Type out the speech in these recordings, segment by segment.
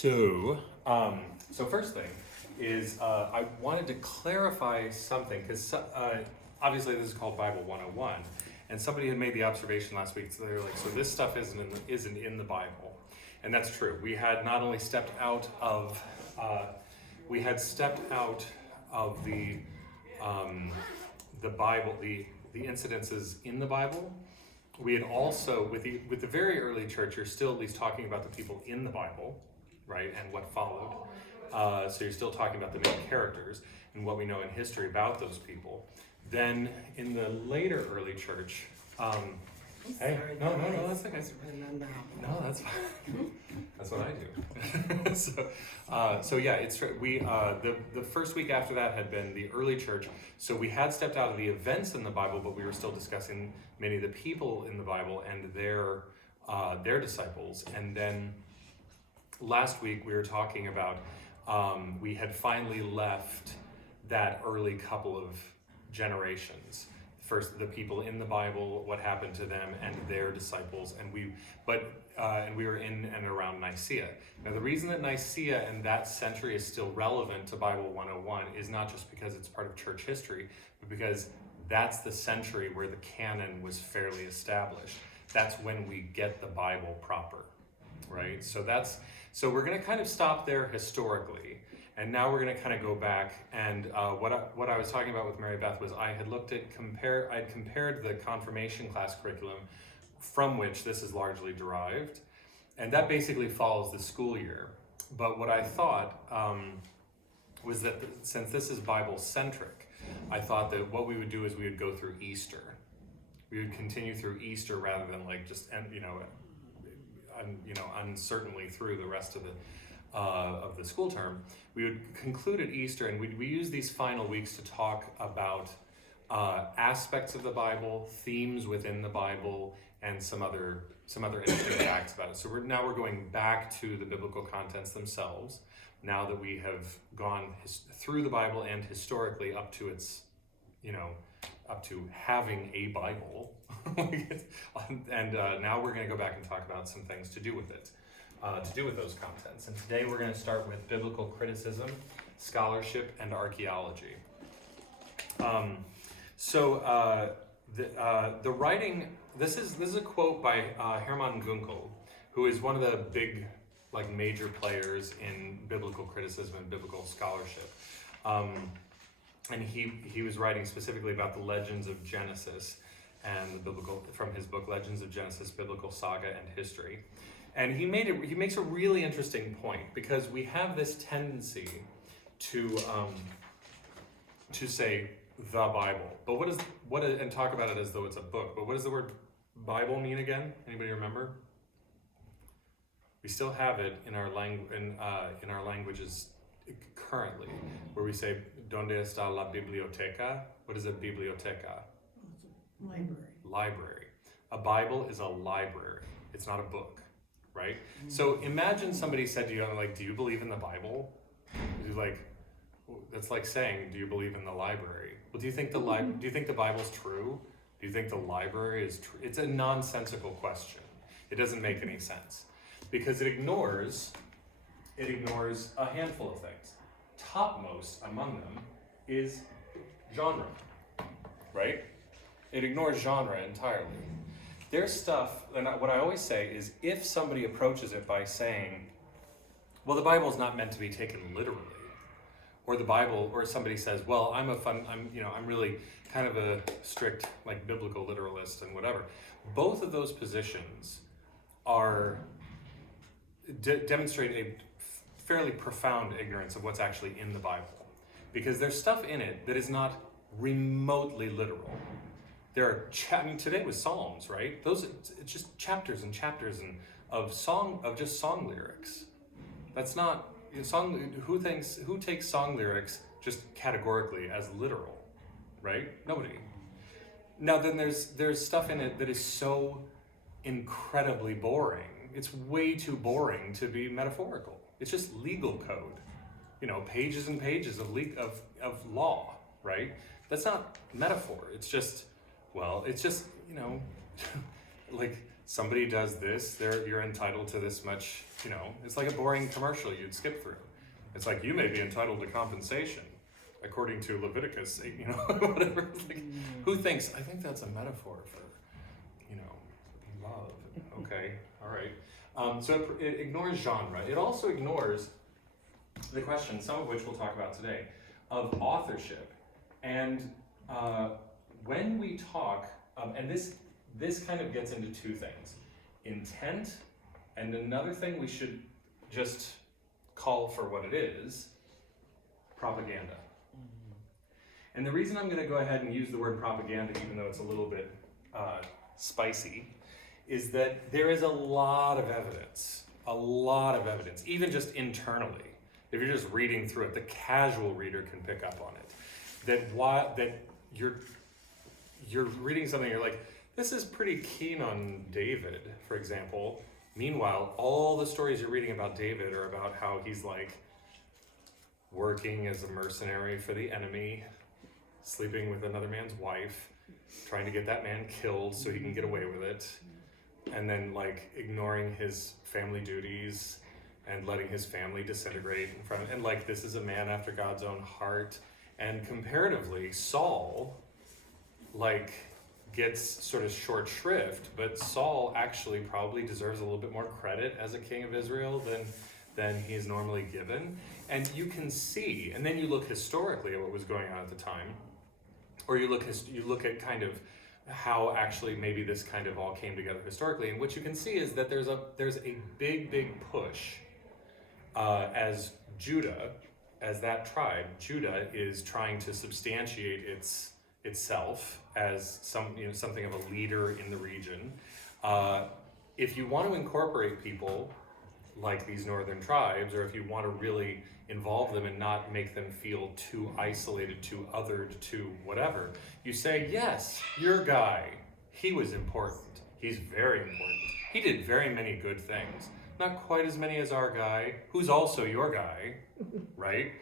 So first thing is I wanted to clarify something because obviously this is called Bible 101, and somebody had made the observation last week. So they were like, "So this stuff isn't in the Bible," and that's true. We had not only stepped out of the Bible, the incidences in the Bible. We had also, with the very early church, you're still at least talking about the people in the Bible, right, and what followed. So you're still talking about the main characters and what we know in history about those people. Then in the later early church, hey, no, that's okay. No, that's fine. That's what I do. So yeah, it's we the first week after that had been the early church. So we had stepped out of the events in the Bible, but we were still discussing many of the people in the Bible and their disciples. And then last week we were talking about we had finally left that early couple of generations. First, the people in the Bible, what happened to them and their disciples, and we were in and around Nicaea. Now, the reason that Nicaea and that century is still relevant to Bible 101 is not just because it's part of church history, but because that's the century where the canon was fairly established. That's when we get the Bible proper, right? So we're going to kind of stop there historically. And now we're going to kind of go back, and what I was talking about with Mary Beth was I'd compared the confirmation class curriculum from which this is largely derived, and that basically follows the school year. But what I thought was that since this is Bible-centric, I thought that what we would do is we would go through Easter. We would continue through Easter rather than like just uncertainly through the rest of the school term. We would conclude at Easter, and we use these final weeks to talk about aspects of the Bible, themes within the Bible, and some other interesting facts about it. So we're going back to the biblical contents themselves. Now that we have gone through the Bible and historically up to its, up to having a Bible, and now we're going to go back and talk about some things to do with it. To do with those contents. And today we're going to start with biblical criticism, scholarship, and archaeology. The writing, this is a quote by Hermann Gunkel, who is one of the big, major players in biblical criticism and biblical scholarship. And he was writing specifically about the legends of Genesis and from his book Legends of Genesis, Biblical Saga and History. And he makes a really interesting point, because we have this tendency to say the Bible, but and talk about it as though it's a book. But what does the word Bible mean again? Anybody remember? We still have it in our languages currently, where we say "Donde está la biblioteca?" What is a biblioteca? It's a library. Library. A Bible is a library. It's not a book. Right? So imagine somebody said to you, do you believe in the Bible? You're that's like saying, do you believe in the library? Well, do you think the Bible's true? Do you think the library is true? It's a nonsensical question. It doesn't make any sense, because it ignores a handful of things. Topmost among them is genre, right? It ignores genre entirely. There's stuff, and what I always say is, if somebody approaches it by saying, well, the Bible's not meant to be taken literally, or somebody says, well, I'm really kind of a strict biblical literalist and whatever. Both of those positions demonstrate a fairly profound ignorance of what's actually in the Bible, because there's stuff in it that is not remotely literal. There are today was Psalms, right? It's just chapters and chapters of just song lyrics. That's not song. Who takes song lyrics just categorically as literal, right? Nobody. Now then, there's stuff in it that is so incredibly boring. It's way too boring to be metaphorical. It's just legal code, pages and pages of law, right? That's not metaphor. It's just somebody does this, you're entitled to this much, you know, it's like a boring commercial you'd skip through. It's like, you may be entitled to compensation according to Leviticus, you know, whatever. Like, who thinks, I think that's a metaphor for, you know, love. Okay, all right. So it ignores genre. It also ignores the question, some of which we'll talk about today, of authorship. And when we talk, and this kind of gets into two things, intent, and another thing we should just call for what it is, propaganda. And the reason I'm going to go ahead and use the word propaganda, even though it's a little bit spicy, is that there is a lot of evidence, even just internally. If you're just reading through it, the casual reader can pick up on it. That you're reading something, you're like, this is pretty keen on David, for example. Meanwhile, all the stories you're reading about David are about how he's like working as a mercenary for the enemy, sleeping with another man's wife, trying to get that man killed so he can get away with it, and then like ignoring his family duties and letting his family disintegrate in front of, and like, this is a man after God's own heart. And comparatively, Saul like gets sort of short shrift, but Saul actually probably deserves a little bit more credit as a king of Israel than he is normally given. And you can see, and then you look historically at what was going on at the time, or you look at kind of how actually maybe this kind of all came together historically. And what you can see is that there's a big push as Judah, as that tribe, Judah is trying to substantiate itself as something of a leader in the region. If you want to incorporate people like these northern tribes, or if you want to really involve them and not make them feel too isolated, too othered, too whatever, you say, yes, your guy, he was important. He's very important. He did very many good things. Not quite as many as our guy, who's also your guy, right?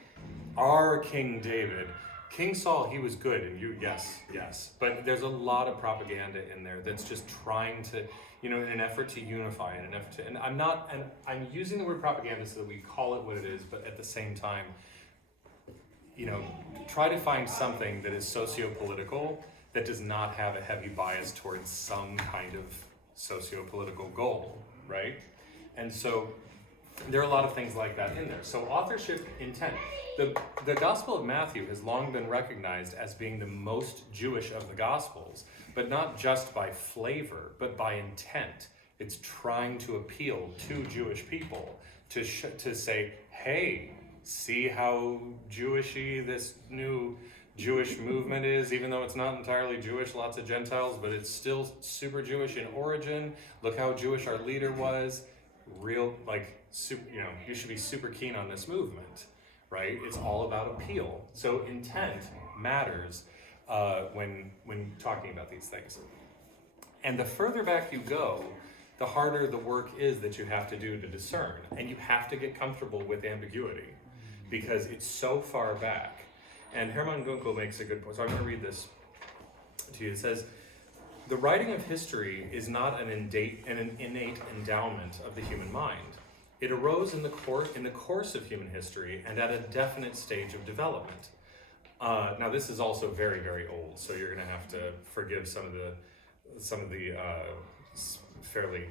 Our King David. King Saul, he was good, and yes. But there's a lot of propaganda in there that's just trying to, in an effort to unify, and I'm using the word propaganda so that we call it what it is, but at the same time, try to find something that is socio-political that does not have a heavy bias towards some kind of socio-political goal, right? And so there are a lot of things like that in there. So authorship intent. The Gospel of Matthew has long been recognized as being the most Jewish of the Gospels, but not just by flavor, but by intent. It's trying to appeal to Jewish people, to say, hey, see how Jewishy this new Jewish movement is, even though it's not entirely Jewish, lots of Gentiles, but it's still super Jewish in origin. Look how Jewish our leader was. You should be super keen on this movement, right? It's all about appeal. So intent matters when talking about these things. And the further back you go, the harder the work is that you have to do to discern. And you have to get comfortable with ambiguity because it's so far back. And Hermann Gunkel makes a good point. So I'm going to read this to you. It says, the writing of history is not an innate endowment of the human mind. It arose in the course of human history and at a definite stage of development. Now this is also very, very old, so you're going to have to forgive some of the fairly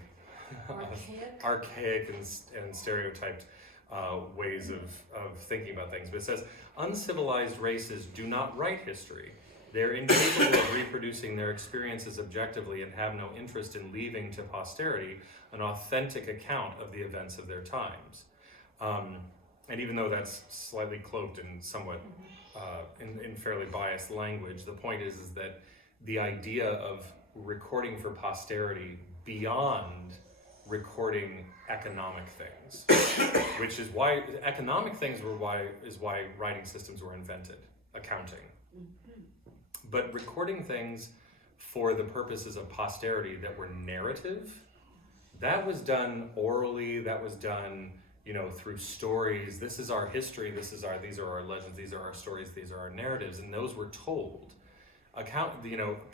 archaic and stereotyped ways of thinking about things. But it says, uncivilized races do not write history. They're incapable of reproducing their experiences objectively and have no interest in leaving to posterity an authentic account of the events of their times. And even though that's slightly cloaked and somewhat in fairly biased language, the point is that the idea of recording for posterity beyond recording economic things, which is why economic things is why writing systems were invented, accounting. But recording things for the purposes of posterity that were narrative, that was done orally, that was done, through stories. This is our history, these are our legends, these are our stories, these are our narratives, and those were told.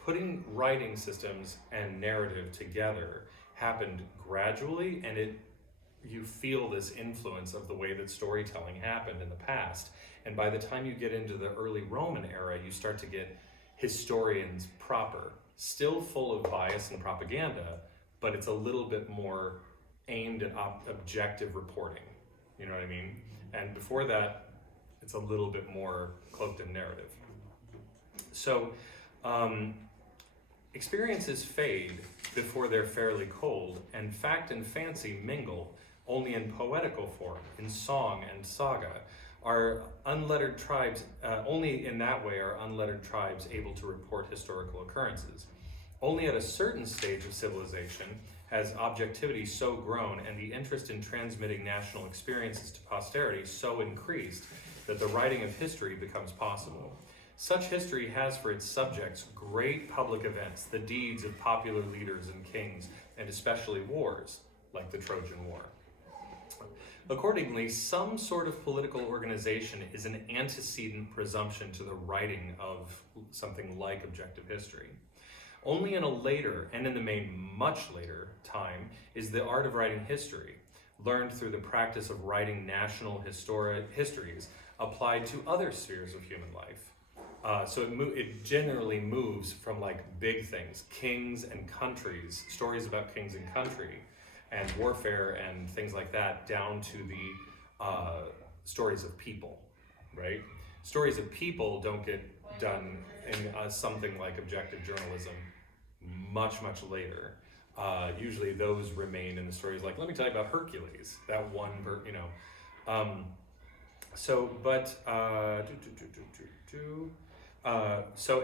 Putting writing systems and narrative together happened gradually, and you feel this influence of the way that storytelling happened in the past. And by the time you get into the early Roman era, you start to get historians proper, still full of bias and propaganda, but it's a little bit more aimed at objective reporting. You know what I mean? And before that, it's a little bit more cloaked in narrative. So experiences fade before they're fairly cold, and fact and fancy mingle only in poetical form, in song and saga. Are unlettered tribes, only in that way are unlettered tribes able to report historical occurrences. Only at a certain stage of civilization has objectivity so grown and the interest in transmitting national experiences to posterity so increased that the writing of history becomes possible. Such history has for its subjects great public events, the deeds of popular leaders and kings, and especially wars, like the Trojan War. Accordingly, some sort of political organization is an antecedent presumption to the writing of something like objective history. Only in a later, and in the main much later, time is the art of writing history, learned through the practice of writing national histories, applied to other spheres of human life. So it generally moves from like big things, kings and countries, stories about kings and country, and warfare and things like that, down to the stories of people, right? Stories of people don't get done in something like objective journalism much later. Usually those remain in the stories, like, let me tell you about Hercules, that one,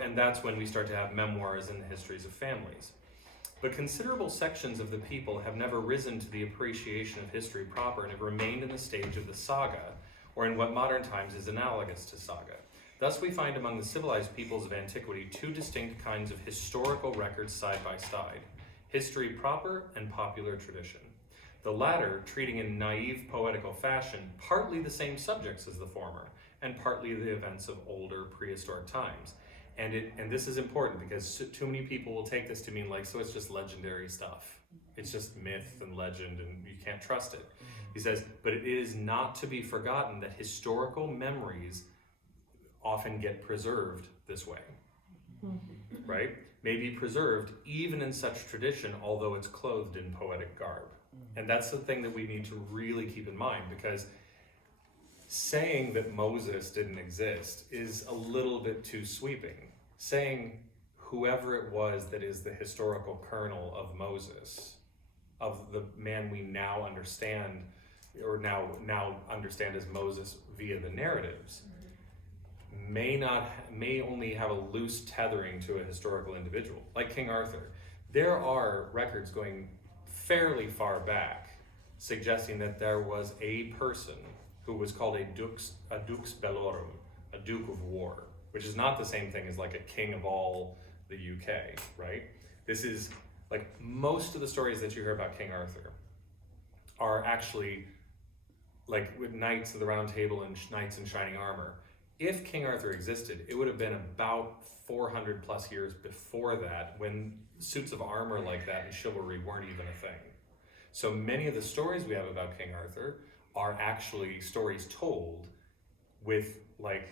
and that's when we start to have memoirs and the histories of families. But considerable sections of the people have never risen to the appreciation of history proper and have remained in the stage of the saga, or in what modern times is analogous to saga. Thus we find among the civilized peoples of antiquity two distinct kinds of historical records side by side: history proper and popular tradition. The latter treating in naive poetical fashion partly the same subjects as the former, and partly the events of older prehistoric times. And this is important because too many people will take this to mean like, so it's just legendary stuff. It's just myth and legend and you can't trust it. He says, but it is not to be forgotten that historical memories often get preserved this way, right? May be preserved even in such tradition, although it's clothed in poetic garb. And that's the thing that we need to really keep in mind, because saying that Moses didn't exist is a little bit too sweeping. Saying whoever it was that is the historical kernel of Moses, of the man we now understand, or now understand as Moses via the narratives, may only have a loose tethering to a historical individual, like King Arthur. There are records going fairly far back suggesting that there was a person who was called a dux bellorum, a duke of war, which is not the same thing as like a king of all the UK, right? This is like most of the stories that you hear about King Arthur are actually like with knights of the round table and knights in shining armor. If King Arthur existed, it would have been about 400 plus years before that, when suits of armor like that and chivalry weren't even a thing. So many of the stories we have about King Arthur are actually stories told with like,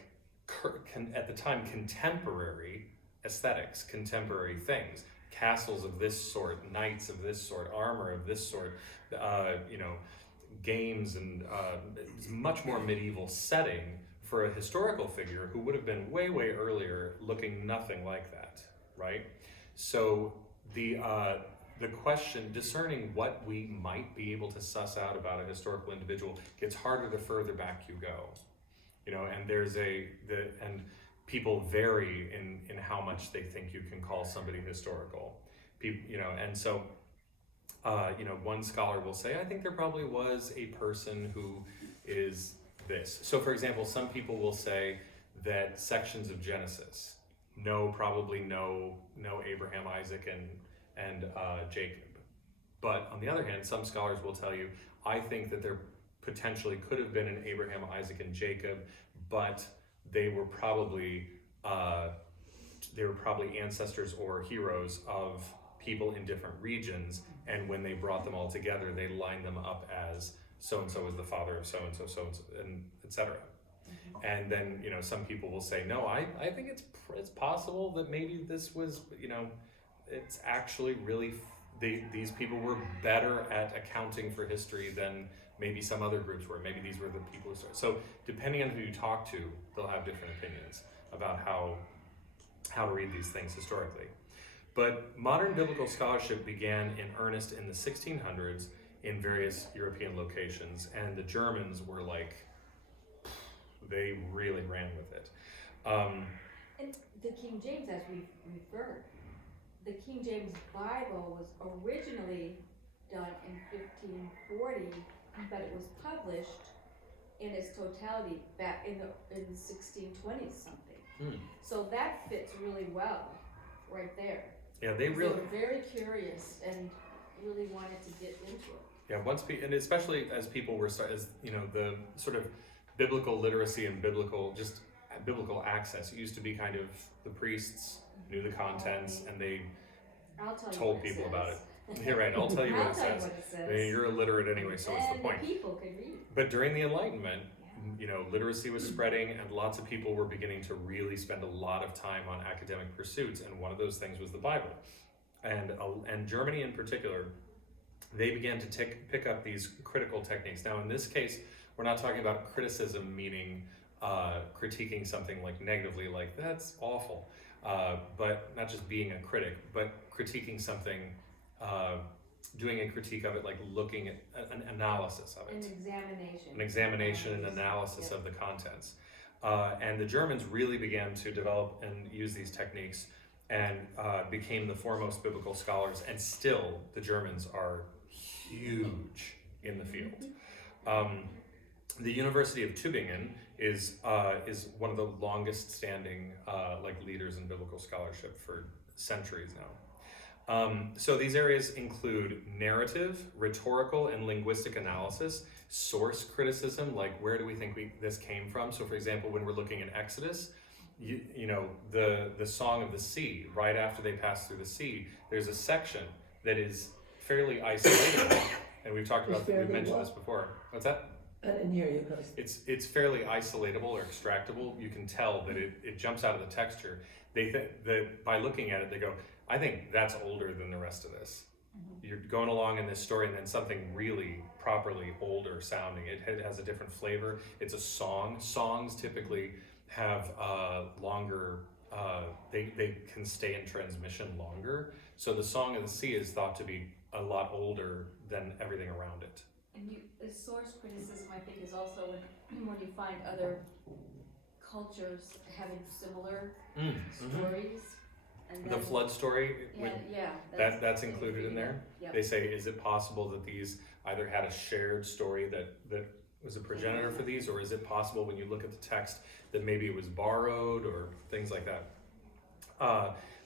at the time, contemporary aesthetics, contemporary things, castles of this sort, knights of this sort, armor of this sort, games, and much more medieval setting for a historical figure who would have been way earlier, looking nothing like that, right? So the question, discerning what we might be able to suss out about a historical individual, gets harder the further back you go. And people vary in how much they think you can call somebody historical. One scholar will say, I think there probably was a person who is this. So for example, some people will say that sections of Genesis probably know Abraham, Isaac, and Jacob. But on the other hand, some scholars will tell you, I think that there potentially could have been an Abraham, Isaac, and Jacob, but they were probably ancestors or heroes of people in different regions, and when they brought them all together, they lined them up as so-and-so was the father of so-and-so, so-and-so, and etc. And then, some people will say, no, I think it's possible that maybe this was, it's actually really, these people were better at accounting for history than maybe some other groups were. Maybe these were the people who started. So depending on who you talk to, they'll have different opinions about how to read these things historically. But modern biblical scholarship began in earnest in the 1600s in various European locations, and the Germans were like, they really ran with it. And the King James, as we referred, the King James Bible was originally done in 1540, but it was published in its totality back in the 1620s something. So that fits really well right there. Yeah, they were very curious and really wanted to get into it. Yeah, and especially as people were the sort of biblical literacy and biblical access. It used to be kind of the priests knew the contents and they told people about it. You're right. I'll tell you what it says. I mean, you're illiterate anyway, so what's the point? People could read. But during the Enlightenment, literacy was spreading, and lots of people were beginning to really spend a lot of time on academic pursuits, and one of those things was the Bible. And Germany in particular, they began to pick up these critical techniques. Now, in this case, we're not talking about criticism, meaning critiquing something like negatively, like that's awful, but not just being a critic, but critiquing something, doing a critique of it, like looking at an analysis of it. An examination and analysis of the contents. And the Germans really began to develop and use these techniques and became the foremost biblical scholars, and still the Germans are huge in the field. The University of Tübingen is one of the longest standing leaders in biblical scholarship for centuries now. So these areas include narrative, rhetorical, and linguistic analysis, source criticism, like where do we think this came from? So for example, when we're looking at Exodus, the Song of the Sea, right after they pass through the sea, there's a section that is fairly isolated, and we've mentioned this before. What's that? I didn't hear you. It's fairly isolatable or extractable. You can tell that it jumps out of the texture. They think that by looking at it, they go, I think that's older than the rest of this. You're going along in this story, and then something really properly older sounding. It has a different flavor. It's a song. Songs typically have longer, they can stay in transmission longer. So the Song of the Sea is thought to be a lot older than everything around it. And the source criticism, I think, is also when you find other cultures having similar stories. And the flood story, that's included in there. Yep. They say, is it possible that these either had a shared story that was a progenitor for these, or is it possible when you look at the text that maybe it was borrowed or things like that?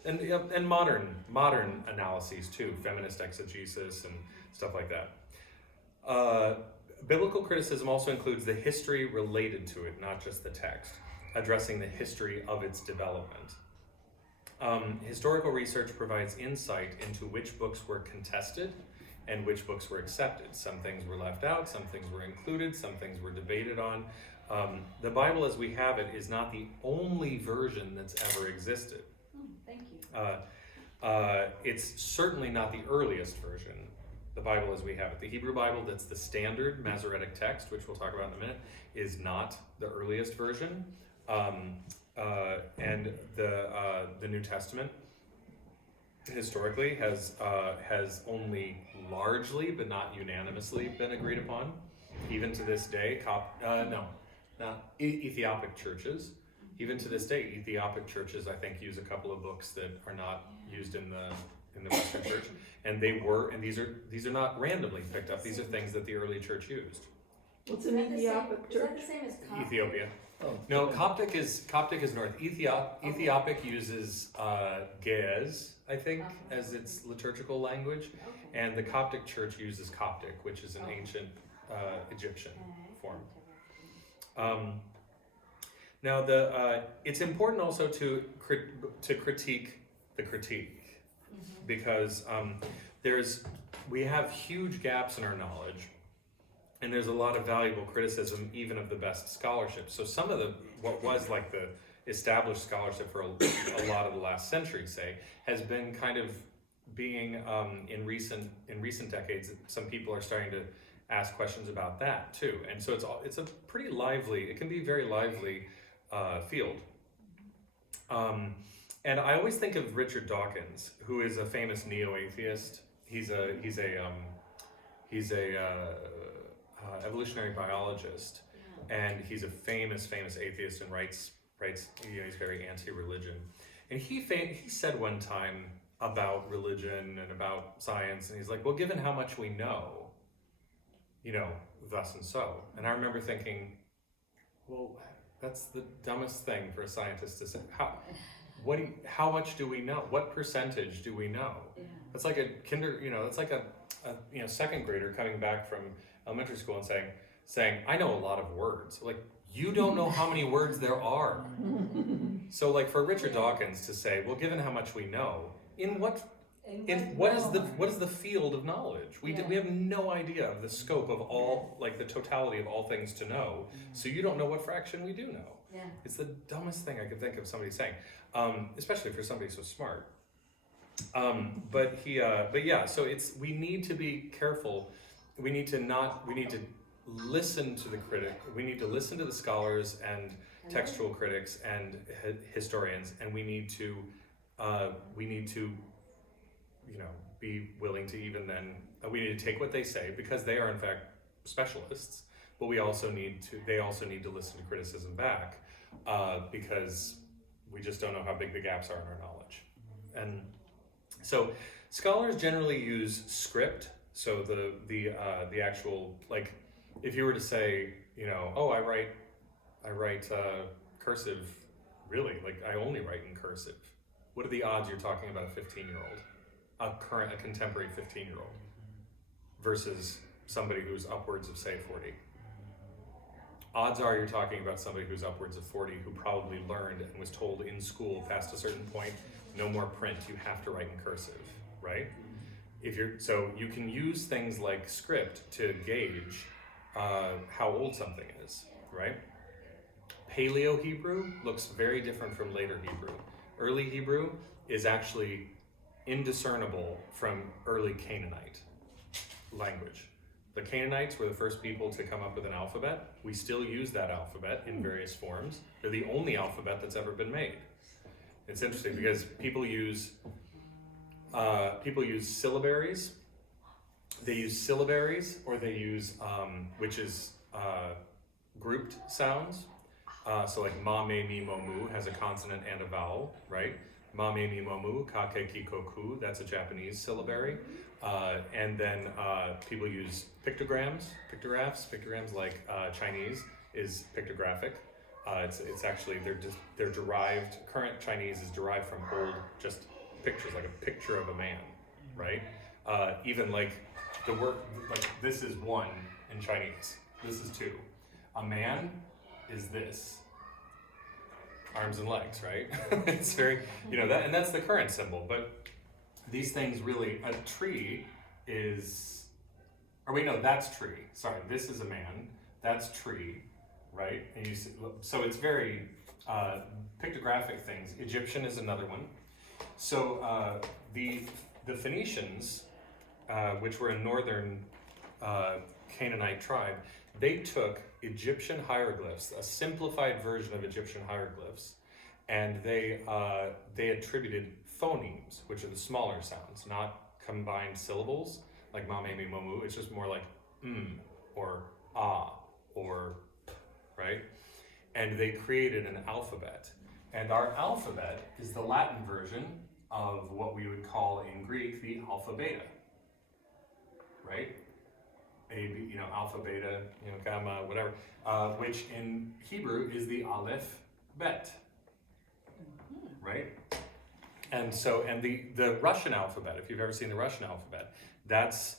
And modern analyses too, feminist exegesis and stuff like that. Biblical criticism also includes the history related to it, not just the text, addressing the history of its development. Historical research provides insight into which books were contested and which books were accepted. Some things were left out, some things were included, some things were debated on. The Bible as we have it is not the only version that's ever existed. Thank you. It's certainly not the earliest version, the Bible as we have it. The Hebrew Bible, that's the standard Masoretic text, which we'll talk about in a minute, is not the earliest version. And the New Testament historically has only largely, but not unanimously, been agreed upon. Even to this day, Ethiopic churches. Even to this day, Ethiopic churches, I think, use a couple of books that are not used in the Western Church, and these are not randomly picked up. These are things that the early church used. What's an Ethiopic church? Is that the same as Coptic? Ethiopia. Oh, No, Coptic is north. Ethiopic uses Ge'ez, I think, as its liturgical language, and the Coptic Church uses Coptic, which is an ancient Egyptian form. Now, it's important also to critique the critique, because we have huge gaps in our knowledge, and there's a lot of valuable criticism even of the best scholarship. So some of what was like the established scholarship for a lot of the last century, say, has been kind of being in recent decades. Some people are starting to ask questions about that too, and so it's a pretty lively. It can be a very lively field. And I always think of Richard Dawkins, who is a famous neo-atheist. He's a evolutionary biologist, and he's a famous atheist and writes. He's very anti-religion, and he said one time about religion and about science, and he's like, well, given how much we know, thus and so. And I remember thinking, well, that's the dumbest thing for a scientist to say. How much do we know? What percentage do we know? Yeah. That's like that's like a second grader coming back from elementary school and saying, I know a lot of words. Like, you don't know how many words there are. So like for Richard Dawkins to say, well, given how much we know, what is the field of knowledge? We have no idea of the scope of all, like the totality of all things to know. So you don't know what fraction we do know. Yeah. It's the dumbest thing I could think of somebody saying, especially for somebody so smart. But yeah, so we need to be careful. We need to listen to the critic. We need to listen to the scholars and textual critics and historians, and we need to be willing to even then, we need to take what they say, because they are in fact specialists, but they also need to listen to criticism back, because we just don't know how big the gaps are in our knowledge. And so scholars generally use script, so the actual, like, if you were to say, I write cursive, really, like I only write in cursive. What are the odds you're talking about a 15-year-old? A contemporary 15-year-old versus somebody who's upwards of, say, 40. Odds are you're talking about somebody who's upwards of 40 who probably learned and was told in school past a certain point, no more print, you have to write in cursive, right? So you can use things like script to gauge how old something is, right? Paleo Hebrew looks very different from later Hebrew. Early Hebrew is actually indiscernible from early Canaanite language. The Canaanites were the first people to come up with an alphabet. We still use that alphabet in various forms. They're the only alphabet that's ever been made. It's interesting because people use syllabaries. They use syllabaries, or they use which is grouped sounds. So like ma, me, mi, mo, mu has a consonant and a vowel, right? Ma, me, mi, mo, mu, ka, ke, ki, ko, ku, that's a Japanese syllabary. And then people use pictographs like Chinese is pictographic. It's actually, they're derived, current Chinese is derived from old just pictures, like a picture of a man, right? Even like the word, like this is one in Chinese, this is two. A man is this, arms and legs, right? It's very, that, and that's the current symbol, but these things really, a tree is, that's tree, sorry, this is a man, that's tree, right? And you see, so it's very pictographic things. Egyptian is another one. So the Phoenicians, which were a northern Canaanite tribe, they took Egyptian hieroglyphs, a simplified version of Egyptian hieroglyphs, and they attributed phonemes, which are the smaller sounds, not combined syllables like ma, me, mi, mo, mu. It's just more like or ah or p, right? And they created an alphabet. And our alphabet is the Latin version of what we would call in Greek the alpha beta, right? A, B, alpha, beta, gamma, whatever, which in Hebrew is the aleph bet, right? And so, and the Russian alphabet, if you've ever seen the Russian alphabet, that's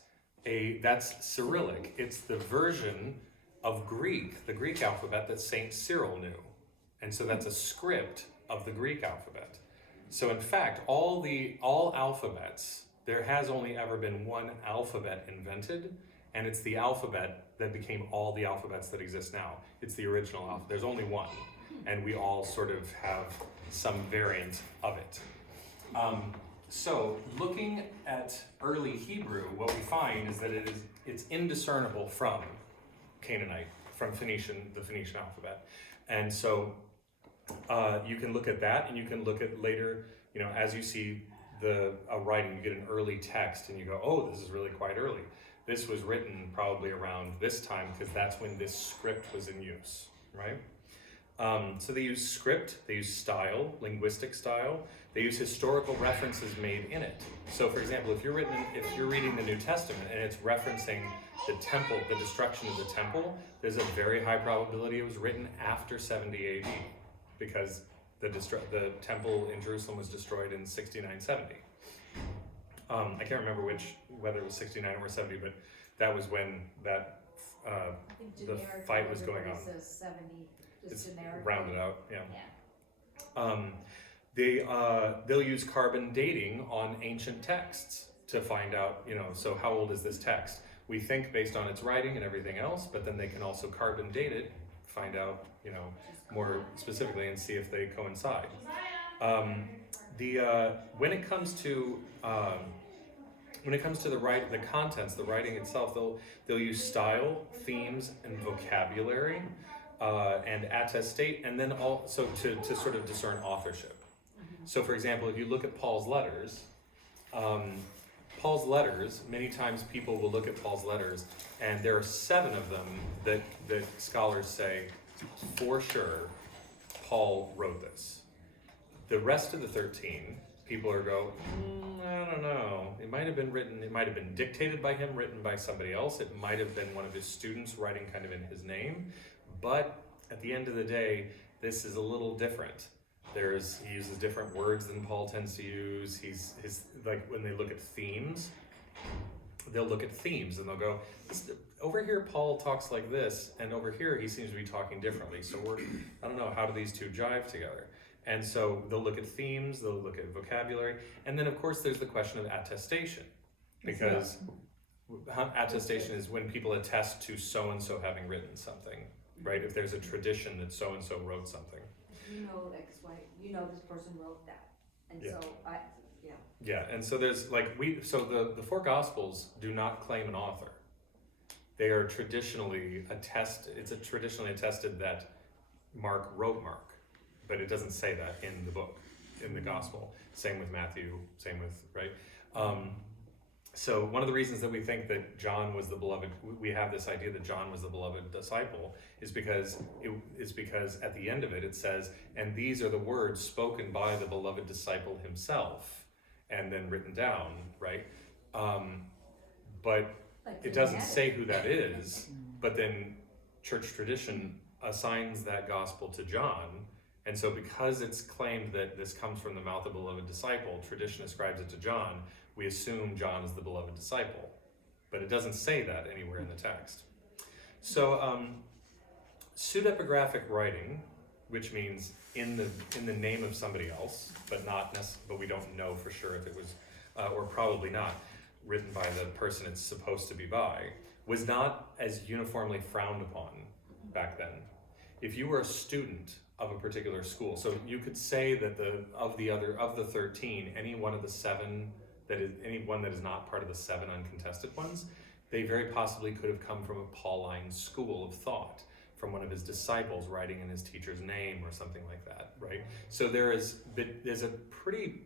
Cyrillic. It's the version of Greek, the Greek alphabet that Saint Cyril knew. And so that's a script of the Greek alphabet. So in fact, all alphabets, there has only ever been one alphabet invented, and it's the alphabet that became all the alphabets that exist now. It's the original alphabet. There's only one, and we all sort of have some variant of it. So looking at early Hebrew, what we find is that it's indiscernible from Canaanite, from the Phoenician alphabet. And so you can look at that, and you can look at later, as you see a writing, you get an early text, and you go, oh, this is really quite early. This was written probably around this time, because that's when this script was in use, right? So they use script, they use style, linguistic style, they use historical references made in it. So for example, if you're reading the New Testament and it's referencing the temple, the destruction of the temple, there's a very high probability it was written after 70 AD, because the temple in Jerusalem was destroyed in 69-70. I can't remember whether it was 69 or 70, but that was when the fight was going on. Says 70, just It's generic. rounded out, yeah. Yeah. They'll use carbon dating on ancient texts to find out, so how old is this text? We think based on its writing and everything else, but then they can also carbon date it, find out, more specifically, and see if they coincide. When it comes to the contents, the writing itself, they'll use style, themes, and vocabulary, and attestate, and then also to sort of discern authorship. So, for example, if you look at Paul's letters, many times people will look at Paul's letters, and there are 7 of them that scholars say, for sure, Paul wrote this. The rest of the 13, people I don't know. It might have been dictated by him, written by somebody else. It might have been one of his students writing kind of in his name. But at the end of the day, this is a little different. He uses different words than Paul tends to use. Like when they look at themes, they'll look at themes and they'll go, over here Paul talks like this, and over here he seems to be talking differently. So I don't know, how do these two jive together? And so they'll look at themes, they'll look at vocabulary, and then of course there's the question of attestation, because attestation is when people attest to so-and-so having written something, right? If there's a tradition that so-and-so wrote something. You know X, Y, this person wrote that. And Yeah. so Yeah, and so there's the 4 Gospels do not claim an author. They are traditionally traditionally attested that Mark wrote Mark, but it doesn't say that in the book, in the Gospel. Same with Matthew, right? So one of the reasons that we think that John was the beloved, we have this idea that John was the beloved disciple, is because at the end of it says, and these are the words spoken by the beloved disciple himself, and then written down, right? But it doesn't say who that is, but then church tradition assigns that gospel to John. And so because it's claimed that this comes from the mouth of the beloved disciple, tradition ascribes it to John, we assume John is the beloved disciple. But it doesn't say that anywhere in the text. So pseudepigraphic writing, which means in the name of somebody else, but we don't know for sure if it was, or probably not, written by the person it's supposed to be by, was not as uniformly frowned upon back then. If you were a student of a particular school, so you could say that of the 13, any one of the 7 anyone that is not part of the 7 uncontested ones, they very possibly could have come from a Pauline school of thought, from one of his disciples writing in his teacher's name or something like that, right? So there's a pretty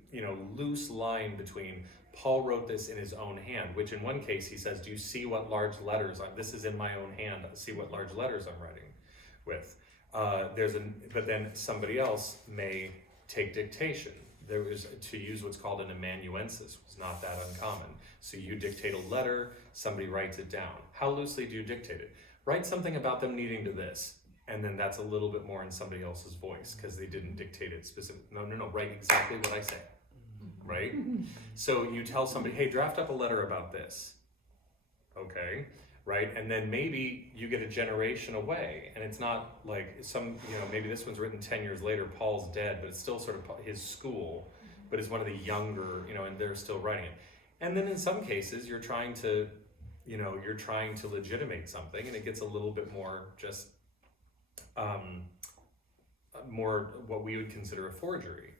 loose line between Paul wrote this in his own hand, which in one case he says, do you see what large letters this is in my own hand, see what large letters I'm writing with. But then somebody else may take dictation. There was to use what's called an amanuensis, was not that uncommon. So you dictate a letter, somebody writes it down. How loosely do you dictate it? Write something about them needing to this, and then that's a little bit more in somebody else's voice because they didn't dictate it specifically. No, write exactly what I say, right? So you tell somebody, hey, draft up a letter about this, okay? Right, and then maybe you get a generation away, and it's not like maybe this one's written 10 years later, Paul's dead, but it's still sort of his school, but it's one of the younger, and they're still writing it. And then in some cases, you're trying to legitimate something, and it gets a little bit more just more what we would consider a forgery.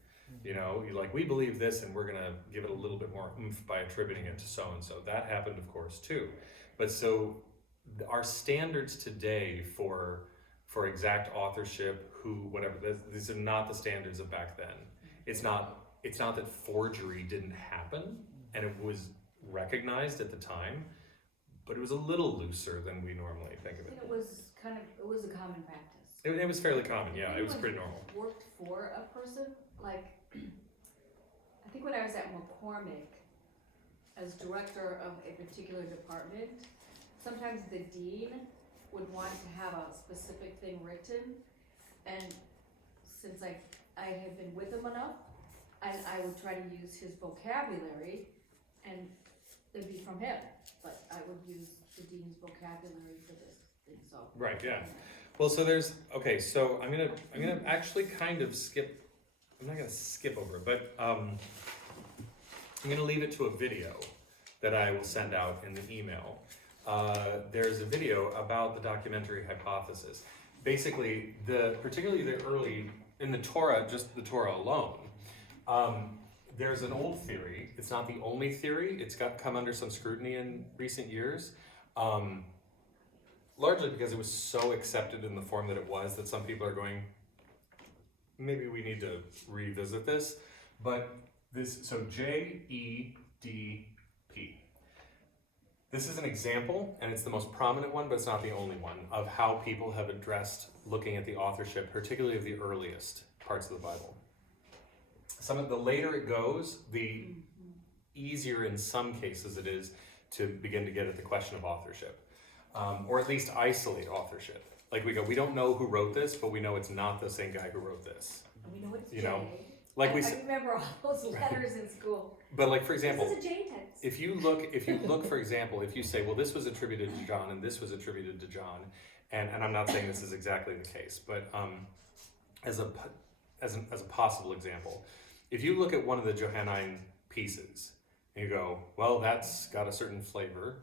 We believe this, and we're gonna give it a little bit more oomph by attributing it to so and so. That happened, of course, too. But so our standards today for exact authorship, whatever, these are not the standards of back then. It's not that forgery didn't happen, and it was recognized at the time, but it was a little looser than we normally think of it. And it was a common practice. It was fairly common, yeah. It was pretty normal. Worked for a person, like, I think when I was at McCormick, as director of a particular department, sometimes the dean would want to have a specific thing written, and since I had been with him enough, and I would try to use his vocabulary, and it'd be from him, but I would use the dean's vocabulary for this thing, so. Right, yeah. Well, so I'm gonna actually kind of skip. I'm not gonna skip over it, but I'm gonna leave it to a video that I will send out in the email. There's a video about the documentary hypothesis. Basically, particularly the early in the Torah, just the Torah alone. There's an old theory. It's not the only theory. It's come under some scrutiny in recent years. Largely because it was so accepted in the form that it was that some people are going, maybe we need to revisit this. But so JEDP. This is an example, and it's the most prominent one, but it's not the only one, of how people have addressed looking at the authorship, particularly of the earliest parts of the Bible. The later it goes, the easier in some cases it is to begin to get at the question of authorship. Or at least isolate authorship. Like we don't know who wrote this, but we know it's not the same guy who wrote this. We know it's You J. know, I remember all those letters in school. But like, for example, This is a J text. if you look, for example, if you say, well, this was attributed to John and this was attributed to John, and I'm not saying this is exactly the case, but as a possible example, if you look at one of the Johannine pieces and you go, well, that's got a certain flavor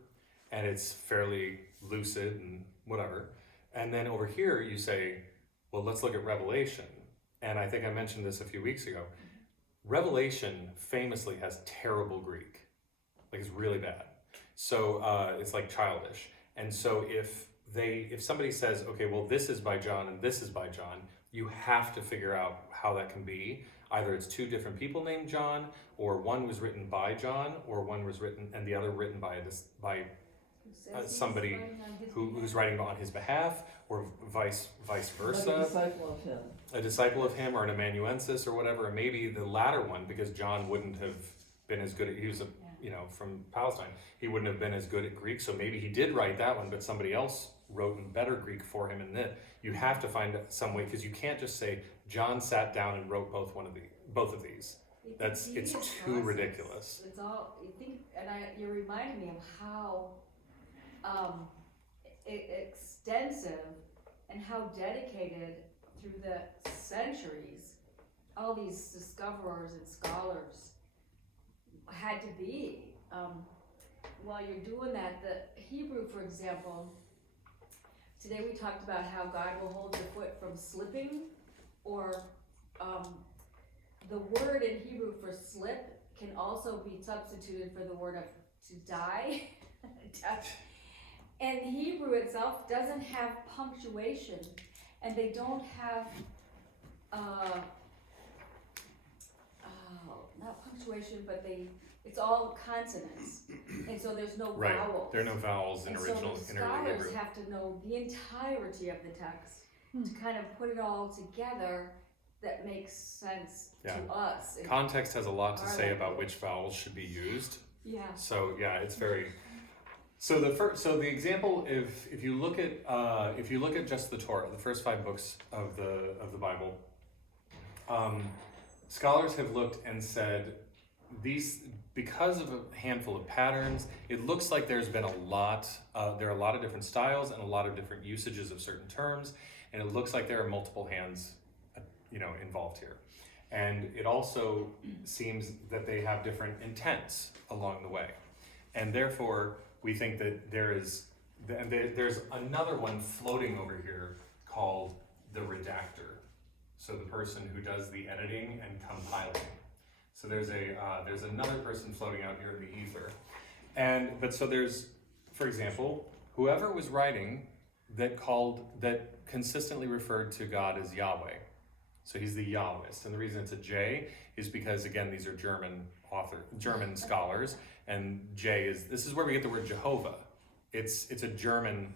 and it's fairly lucid and whatever, and then over here you say, well, let's look at Revelation, and I think I mentioned this a few weeks ago. Revelation famously has terrible Greek, like it's really bad. So it's like childish. And so if somebody says, okay, well, this is by John and this is by John, you have to figure out how that can be. Either it's two different people named John, or one was written by John, or one was written and the other written by somebody who's writing on his behalf, or vice versa. Like a disciple of him. A disciple of him, or an amanuensis, or whatever. And maybe the latter one, because John wouldn't have been as good at, he was from Palestine, he wouldn't have been as good at Greek, so maybe he did write that one, but somebody else wrote in better Greek for him. And that you have to find some way, because you can't just say John sat down and wrote both of these. It's too ridiculous. It's all you think, and you reminded me of how extensive and how dedicated through the centuries all these discoverers and scholars had to be. While you're doing that, the Hebrew, for example, today we talked about how God will hold your foot from slipping, or the word in Hebrew for slip can also be substituted for the word of to die. And Hebrew itself doesn't have punctuation, and they don't have not punctuation, but it's all consonants, and so there's no Right. vowels. There are no vowels in And original so in the early scholars Hebrew. have to know the entirety of the text to kind of put it all together that makes sense Yeah. to us. And- Context has a lot to Our say about language. which vowels should be used. yeah. So yeah, it's very. So the example, if you look at just the Torah, the first 5 books of the Bible, scholars have looked and said these, because of a handful of patterns, it looks like there's been a lot. There are a lot of different styles and a lot of different usages of certain terms, and it looks like there are multiple hands, involved here. And it also seems that they have different intents along the way. And therefore, we think that there's another one floating over here called the redactor. So the person who does the editing and compiling. So there's another person floating out here in the ether. But there's, for example, whoever was writing that consistently referred to God as Yahweh. So he's the Yahwist. And the reason it's a J is because, again, these are German scholars, and this is where we get the word Jehovah. It's a German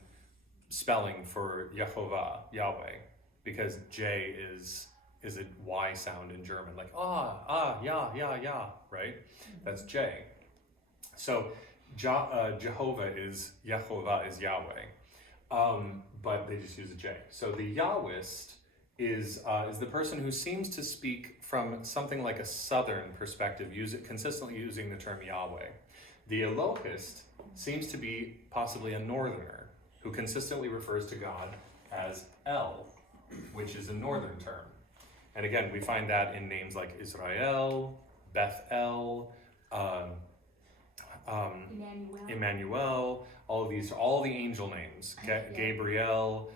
spelling for Yehovah, Yahweh, because J is a Y sound in German, like yeah, right? That's J. So Jehovah is Yehovah is Yahweh, but they just use a J. So the Yahwist is the person who seems to speak from something like a southern perspective, consistently using the term Yahweh. The Elohist seems to be possibly a northerner who consistently refers to God as El, which is a northern term. And again, we find that in names like Israel, Beth-El, Emmanuel, all the angel names, Gabriel,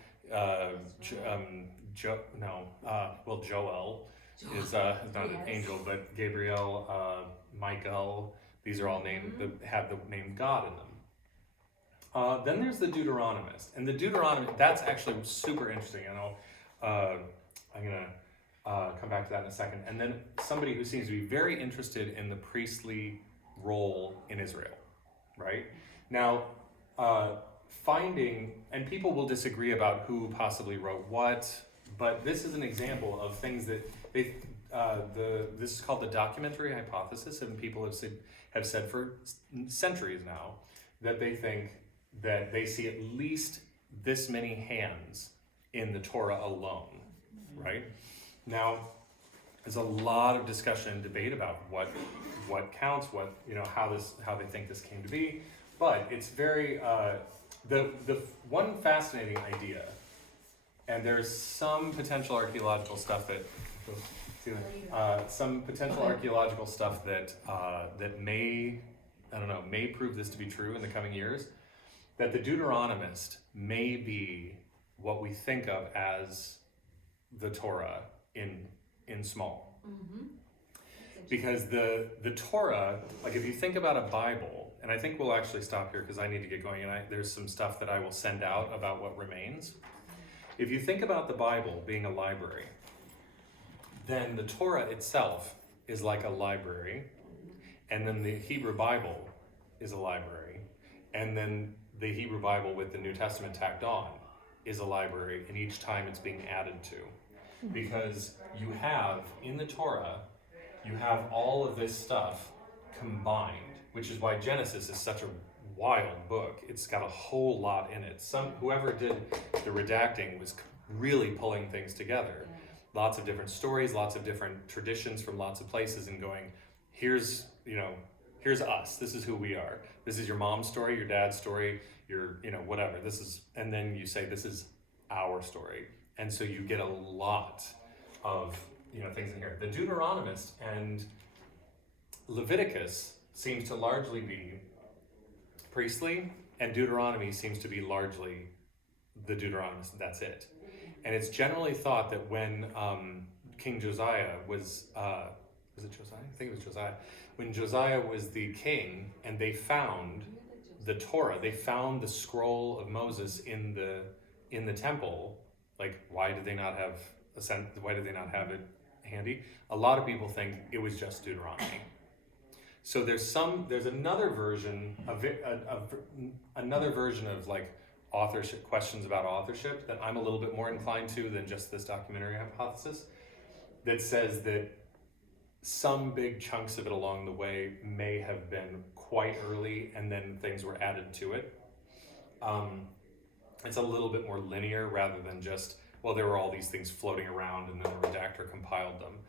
Joel is not an angel, but Gabriel, Michael, these are all names that have the name God in them. Then there's the Deuteronomist, and the Deuteronomist, that's actually super interesting. I'm gonna come back to that in a second. And then somebody who seems to be very interested in the priestly role in Israel, right? Now, and people will disagree about who possibly wrote what, but this is an example of things that this is called the documentary hypothesis, and people have said for centuries now that they think that they see at least this many hands in the Torah alone, right? Now, there's a lot of discussion and debate about what counts, how they think this came to be, but it's very the one fascinating idea, and there's some potential archaeological stuff that may prove this to be true in the coming years, that the Deuteronomist may be what we think of as the Torah in small. Mm-hmm. Because the Torah, like if you think about a Bible, and I think we'll actually stop here because I need to get going, and there's some stuff that I will send out about what remains. If you think about the Bible being a library, then the Torah itself is like a library, and then the Hebrew Bible is a library, and then the Hebrew Bible with the New Testament tacked on is a library, and each time it's being added to. Because you have, in the Torah, you have all of this stuff combined, which is why Genesis is such a wild book. It's got a whole lot in it. Whoever did the redacting was really pulling things together. Lots of different stories, lots of different traditions from lots of places, and going, here's us. This is who we are. This is your mom's story, your dad's story, your whatever. And then you say this is our story. And so you get a lot of things in here. The Deuteronomist and Leviticus seems to largely be priestly, and Deuteronomy seems to be largely the Deuteronomist. That's it. And it's generally thought that when King Josiah was it Josiah? I think it was Josiah. When Josiah was the king, and they found the Torah, they found the scroll of Moses in the temple. Like, why did they not have it handy? A lot of people think it was just Deuteronomy. So there's another version of like authorship, questions about authorship, that I'm a little bit more inclined to than just this documentary hypothesis, that says that some big chunks of it along the way may have been quite early, and then things were added to it. It's a little bit more linear rather than just, well, there were all these things floating around and then the redactor compiled them.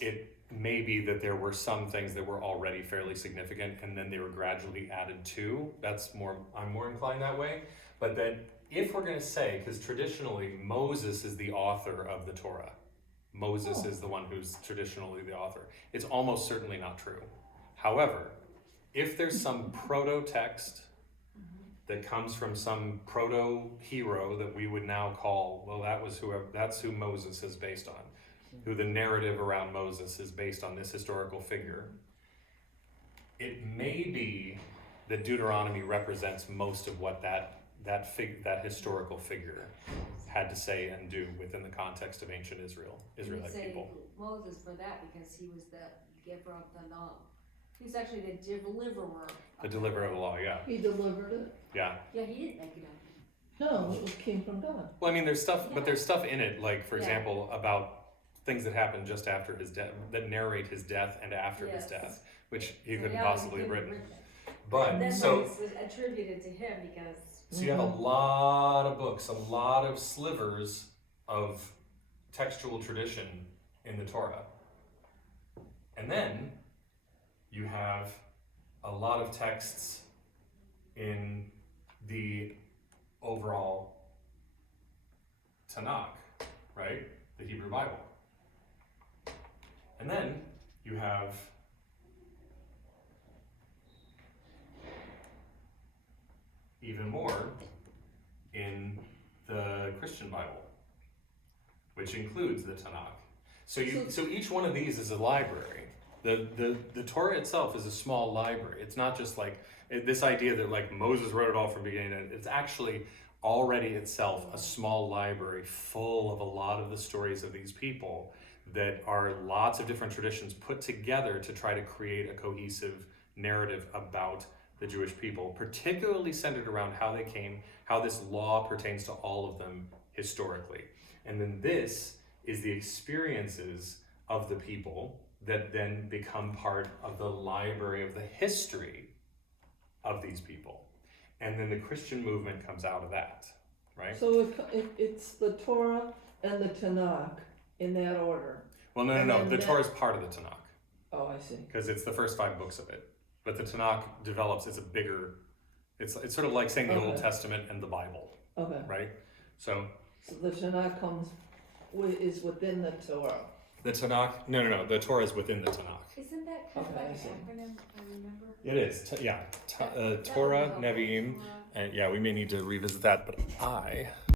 It may be that there were some things that were already fairly significant and then they were gradually added to. I'm more inclined that way. But then if we're going to say, because traditionally Moses is the author of the Torah, Moses Oh. is the one who's traditionally the author. It's almost certainly not true. However, if there's some proto-text that comes from some proto-hero that we would now call, well, that's who Moses is based on, who the narrative around Moses is based on, this historical figure. It may be that Deuteronomy represents most of what that historical figure had to say and do within the context of ancient Israelite You'd say people. Moses for that because he was the giver of the law. He was actually the deliverer. The deliverer of the law, yeah. He delivered it. Yeah. Yeah, he didn't make it up. No, it came from God. Well, I mean, there's stuff, but there's stuff in it, like, for Yeah. example, about things that happened just after his death, that narrate his death and after his Yes. death, which he So couldn't yeah, possibly have couldn't written. it. But, That's so, why it's attributed to him because so you have a lot of books, a lot of slivers of textual tradition in the Torah. And then you have a lot of texts in the overall Tanakh, right? The Hebrew Bible. And then you have even more in the Christian Bible, which includes the Tanakh. So each one of these is a library. The Torah itself is a small library. It's not just like this idea that like Moses wrote it all from beginning to end. It's actually already itself a small library full of a lot of the stories of these people that are lots of different traditions put together to try to create a cohesive narrative about the Jewish people, particularly centered around how they came, how this law pertains to all of them historically. And then this is the experiences of the people that then become part of the library of the history of these people. And then the Christian movement comes out of that, right? So it's the Torah and the Tanakh in that order. Well, no. And then The that- Torah is part of the Tanakh Oh, I see. because it's the first 5 books of it. But the Tanakh develops, it's sort of like saying the Old Okay. Testament and the Bible, Okay. right? So So the Tanakh is within the Torah. the Tanakh, no, the Torah is within the Tanakh. isn't that kind of Okay, like I an see. acronym? I remember. It is, That Torah, would be helpful. Nevi'im, Torah. and yeah, we may need to revisit that, but